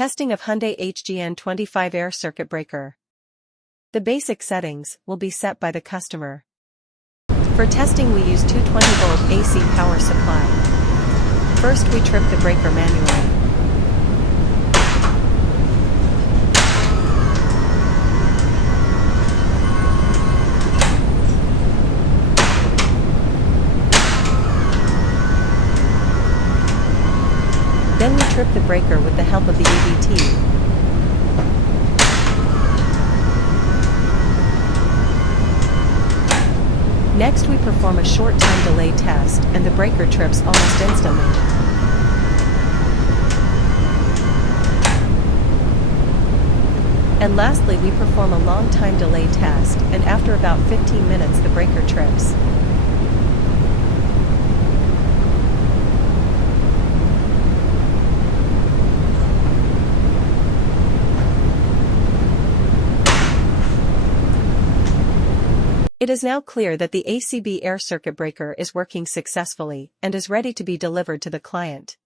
Testing of Hyundai HGN25 air circuit breaker. The basic settings will be set by the customer. For testing we use 220-volt AC power supply. First we trip the breaker manually. Then we trip the breaker with the help of the EVT. Next we perform a short time delay test and the breaker trips almost instantly. And lastly we perform a long time delay test and after about 15 minutes the breaker trips. It is now clear that the ACB air circuit breaker is working successfully and is ready to be delivered to the client.